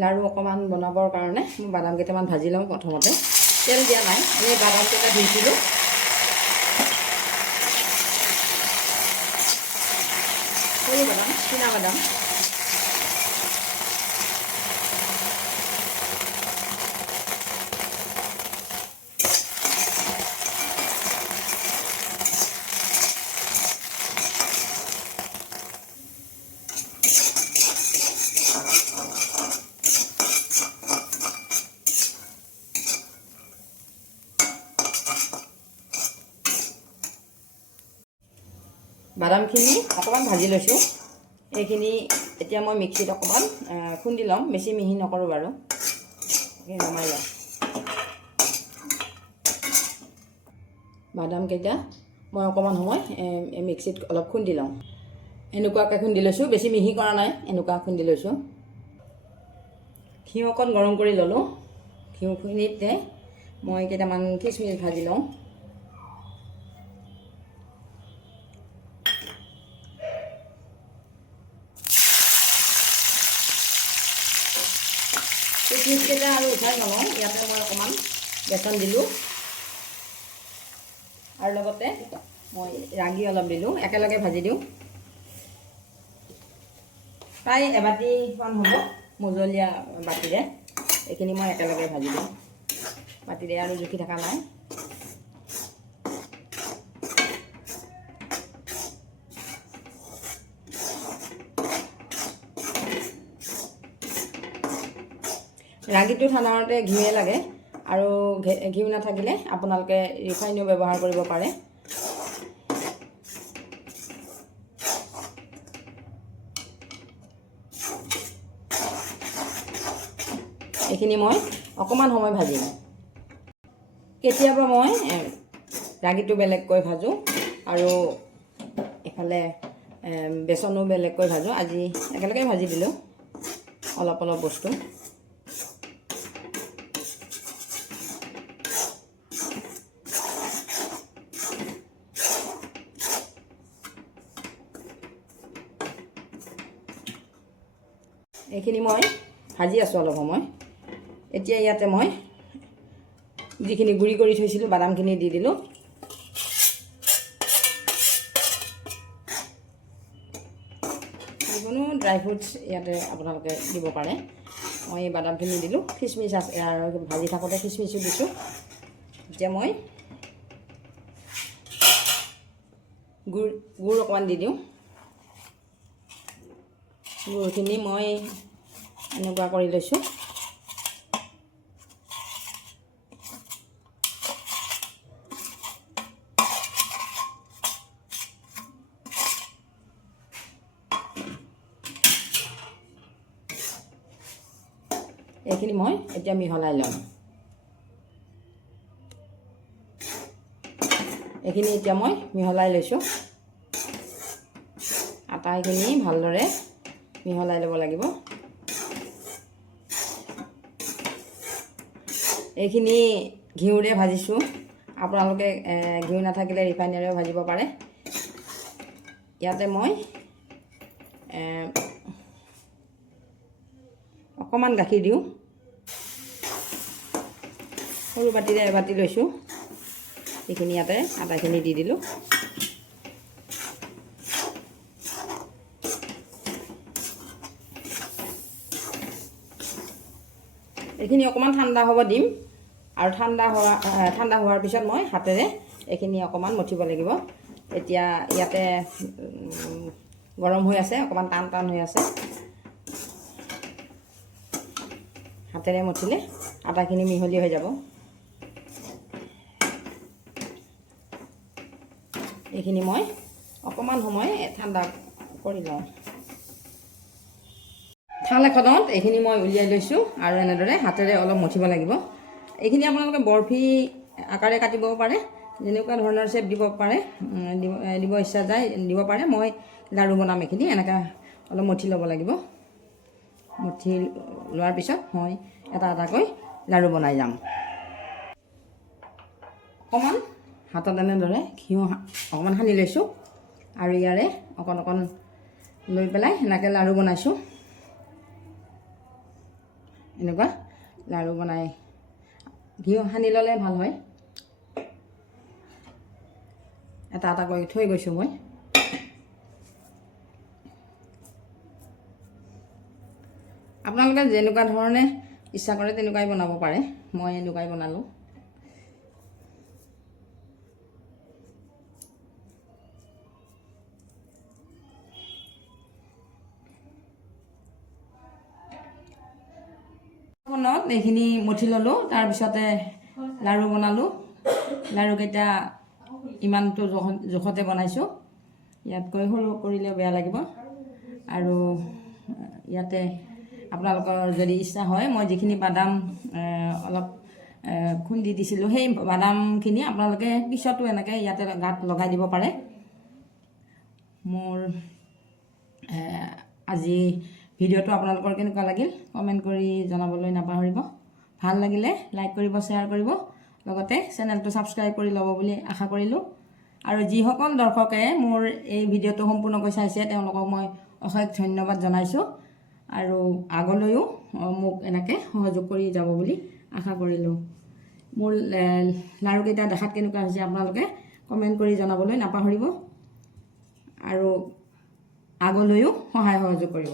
লাড়ু অকণমান বনাবৰ কাৰণে মই বাদাম কেইটামান ভাজি লওঁ। প্ৰথমতে তেল দিয়া নাই, এনেই বাদাম কেইটা ধুইছিলোঁ। সৰু বাদাম, চীনা বাদাম। বাদামখিনি অকণমান ভাজি লৈছোঁ। এইখিনি এতিয়া মই মিক্সিত অকণমান খুন্দি ল'ম, বেছি মিহি নকৰোঁ বাৰু। নমাই লওঁ। বাদামকেইটা মই অকণমান সময় মিক্সিত অলপ খুন্দি লওঁ। এনেকুৱাকৈ খুন্দি লৈছোঁ, বেছি মিহি কৰা নাই, এনেকুৱা খুন্দি লৈছোঁ। ঘিউ অকণ গৰম কৰি ল'লোঁ। ঘিউখিনিতে মই কেইটামান খিচমিচ ভাজি লওঁ। খিচমিচকেইটা আৰু উঠাই নলওঁ। ইয়াতে মই অকণমান বেচন দিলোঁ আৰু লগতে মই ৰাগি অলপ দিলোঁ। একেলগে ভাজি দিওঁ। প্ৰায় এবাটিমান হ'ব, মজলীয়া বাতিৰে। এইখিনি মই একেলগে ভাজি দিওঁ, বাতিৰে আৰু জুখি থকা নাই। ৰাগিটো সাধাৰণতে ঘিউৱে লাগে, আৰু ঘিউ নাথাকিলে আপোনালোকে ৰিফাইনো ব্যৱহাৰ কৰিব পাৰে। এইখিনি মই অকণমান সময় ভাজিম। কেতিয়াবা মই ৰাগিটো বেলেগকৈ ভাজোঁ আৰু এফালে বেচনো বেলেগকৈ ভাজোঁ। আজি একেলগে ভাজি দিলোঁ অলপ অলপ বস্তু। এইখিনি মই ভাজি আছোঁ অলপ সময়। এতিয়া ইয়াতে মই যিখিনি গুড়ি কৰি থৈছিলোঁ বাদামখিনি দি দিলোঁ। যিকোনো ড্ৰাই ফ্ৰুটছ ইয়াতে আপোনালোকে দিব পাৰে। মই বাদামখিনি দিলোঁ, খিচমিচ আছে আৰু ভাজি থাকোঁতে খিচমিচো দিছোঁ। এতিয়া মই গুড় অকণমান দি দিওঁ। গুড়খিনি মই এনেকুৱা কৰি লৈছোঁ। এইখিনি মই এতিয়া মিহলাই ল'ম। এইখিনি এতিয়া মই মিহলাই লৈছোঁ। আটাইখিনি ভালদৰে মিহলাই ল'ব লাগিব। এইখিনি ঘিউৰে ভাজিছোঁ। আপোনালোকে ঘিউ নাথাকিলে ৰিফাইনেৰেও ভাজিব পাৰে। ইয়াতে মই অকণমান গাখীৰ দিওঁ। সৰু বাতিৰে এবাতি লৈছোঁ। এইখিনি ইয়াতে আটাইখিনি দি দিলোঁ। এইখিনি অকণমান ঠাণ্ডা হ'ব দিম, আৰু ঠাণ্ডা হোৱাৰ পিছত মই হাতেৰে এইখিনি অকণমান মঠিব লাগিব। এতিয়া ইয়াতে গৰম হৈ আছে, অকণমান টান টান হৈ আছে। হাতেৰে মঠিলে আটাখিনি মিহলি হৈ যাব। এইখিনি মই অকণমান সময় ঠাণ্ডা কৰি লওঁ। থাল এখনত এইখিনি মই উলিয়াই লৈছোঁ আৰু এনেদৰে হাতেৰে অলপ মঠিব লাগিব। এইখিনি আপোনালোকে বৰফি আকাৰে কাটিব পাৰে, যেনেকুৱা ধৰণৰ শ্বেপ দিব পাৰে, দিব ইচ্ছা যায় দিব পাৰে। মই লাড়ু বনাম এইখিনি এনেকৈ অলপ মঠি ল'ব লাগিব। মঠি লোৱাৰ পিছত মই এটা এটাকৈ লাড়ু বনাই যাম। অকণমান হাতত এনেদৰে ঘিউ অকণমান সানি লৈছোঁ আৰু ইয়াৰে অকণ অকণ লৈ পেলাই এনেকৈ লাড়ু বনাইছোঁ। এনেকুৱা লাড়ু বনাই ঘিউ সানি ল'লে ভাল হয়। এটা এটা কৰি থৈ গৈছোঁ মই। আপোনালোকে যেনেকুৱা ধৰণে ইচ্ছা কৰে তেনেকুৱাই বনাব পাৰে। মই এনেকুৱাই বনালোঁ। খনত এইখিনি মঠি ল'লোঁ, তাৰপিছতে লাড়ু বনালোঁ। লাড়ুকেইটা ইমানটো জোখতে বনাইছোঁ। ইয়াতকৈ সৰু কৰিলেও বেয়া লাগিব। আৰু ইয়াতে আপোনালোকৰ যদি ইচ্ছা হয়, মই যিখিনি বাদাম অলপ খুন্দি দিছিলোঁ, সেই বাদামখিনি আপোনালোকে পিছতো এনেকৈ ইয়াতে গাত লগাই দিব পাৰে। মোৰ আজি ভিডিঅ'টো আপোনালোকৰ কেনেকুৱা লাগিল কমেণ্ট কৰি জনাবলৈ নাপাহৰিব। ভাল লাগিলে লাইক কৰিব, শ্বেয়াৰ কৰিব, লগতে চেনেলটো ছাবস্ক্ৰাইব কৰি ল'ব বুলি আশা কৰিলোঁ। আৰু যিসকল দৰ্শকে মোৰ এই ভিডিঅ'টো সম্পূৰ্ণকৈ চাইছে তেওঁলোকক মই অশেষ ধন্যবাদ জনাইছোঁ। আৰু আগলৈও মোক এনেকৈ সহযোগ কৰি যাব বুলি আশা কৰিলোঁ। মোৰ লাড়ুকেইটা দেখাত কেনেকুৱা হৈছে আপোনালোকে কমেণ্ট কৰি জনাবলৈ নাপাহৰিব। আৰু আগলৈও সহায় সহযোগ কৰিব।